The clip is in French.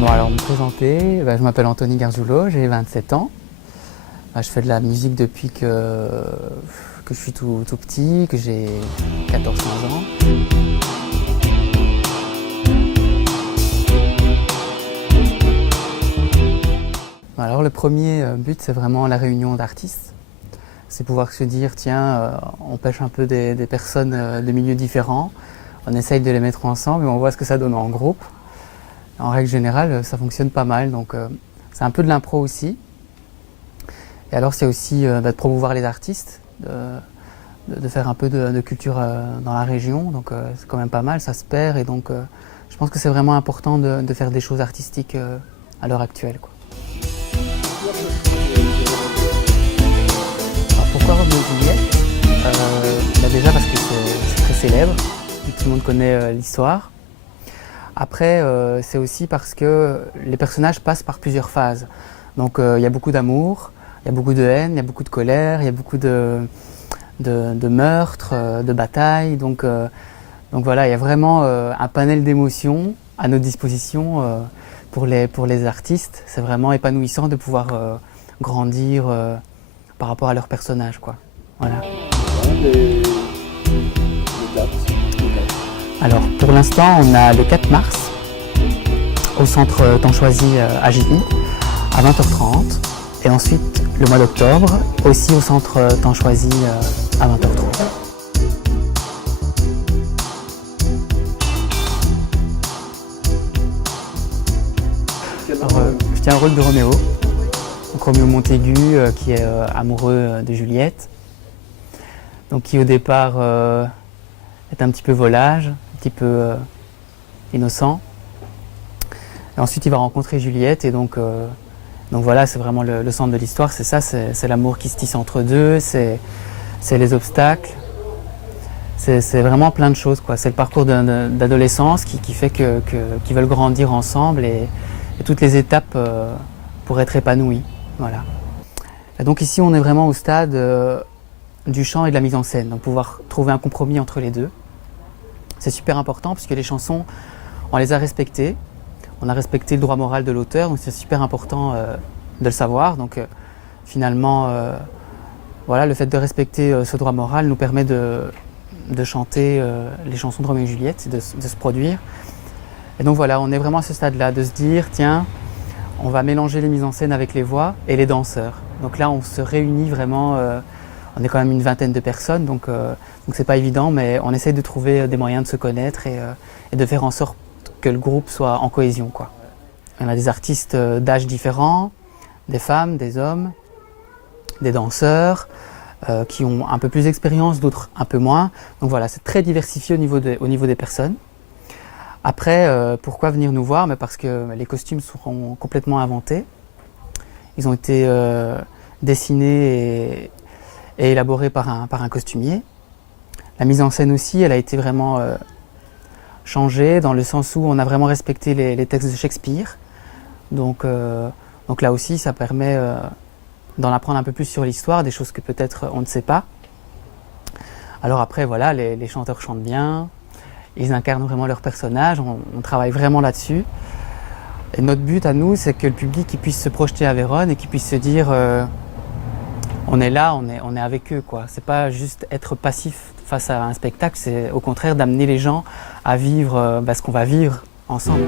Bon, alors me présenter, je m'appelle Anthony Gargiulo, j'ai 27 ans. Je fais de la musique depuis que je suis tout petit, que j'ai 14-15 ans. Alors le premier but, c'est vraiment la réunion d'artistes. C'est pouvoir se dire, tiens, on pêche un peu des personnes de milieux différents, on essaye de les mettre ensemble et on voit ce que ça donne en groupe. En règle générale, ça fonctionne pas mal, donc c'est un peu de l'impro aussi. Et alors c'est aussi de promouvoir les artistes, de faire un peu de culture dans la région, donc c'est quand même pas mal, ça se perd et donc je pense que c'est vraiment important de faire des choses artistiques à l'heure actuelle, quoi. Alors pourquoi Roméo et Juliette? Déjà parce que c'est très célèbre, tout le monde connaît l'histoire. Après, c'est aussi parce que les personnages passent par plusieurs phases. Donc il y a beaucoup d'amour, il y a beaucoup de haine, il y a beaucoup de colère, il y a beaucoup de meurtres, de batailles. Donc voilà, il y a vraiment un panel d'émotions à notre disposition pour les artistes. C'est vraiment épanouissant de pouvoir grandir par rapport à leurs personnages, quoi. Voilà. Les dates. Alors pour l'instant, on a le 4 mars au centre Temps Choisi à Gilly à 20h30 et ensuite le mois d'octobre aussi au centre Temps Choisi à 20h30. Alors, je tiens le rôle de Roméo, donc Roméo Montaigu qui est amoureux de Juliette, donc qui au départ est un petit peu volage, un petit peu innocent. Et ensuite il va rencontrer Juliette et donc voilà, c'est vraiment le centre de l'histoire, c'est ça, c'est l'amour qui se tisse entre deux, c'est les obstacles, c'est vraiment plein de choses, quoi. C'est le parcours d'adolescence qui fait qu'ils veulent grandir ensemble et toutes les étapes pour être épanouis. Voilà. Et donc ici on est vraiment au stade du chant et de la mise en scène, donc pouvoir trouver un compromis entre les deux. C'est super important puisque les chansons, on les a respectées. On a respecté le droit moral de l'auteur, donc c'est super important de le savoir. Donc finalement, voilà, le fait de respecter ce droit moral nous permet de chanter les chansons de Roméo et Juliette, de se produire. Et donc voilà, on est vraiment à ce stade-là, de se dire, tiens, on va mélanger les mises en scène avec les voix et les danseurs. Donc là, on se réunit vraiment, on est quand même une vingtaine de personnes, donc c'est pas évident, mais on essaye de trouver des moyens de se connaître et de faire en sorte que le groupe soit en cohésion, quoi. On a des artistes d'âges différents, des femmes, des hommes, des danseurs qui ont un peu plus d'expérience, d'autres un peu moins. Donc voilà, c'est très diversifié au niveau des personnes. Après, pourquoi venir nous voir? Mais parce que les costumes seront complètement inventés. Ils ont été dessinés et élaborés par un costumier. La mise en scène aussi, elle a été vraiment changé dans le sens où on a vraiment respecté les textes de Shakespeare. Donc là aussi, ça permet d'en apprendre un peu plus sur l'histoire, des choses que peut-être on ne sait pas. Alors après, voilà, les chanteurs chantent bien, ils incarnent vraiment leur personnage, on travaille vraiment là-dessus. Et notre but à nous, c'est que le public puisse se projeter à Vérone et qu'il puisse se dire on est là, on est avec eux, quoi. C'est pas juste être passif face à un spectacle, c'est au contraire d'amener les gens à vivre ce qu'on va vivre ensemble.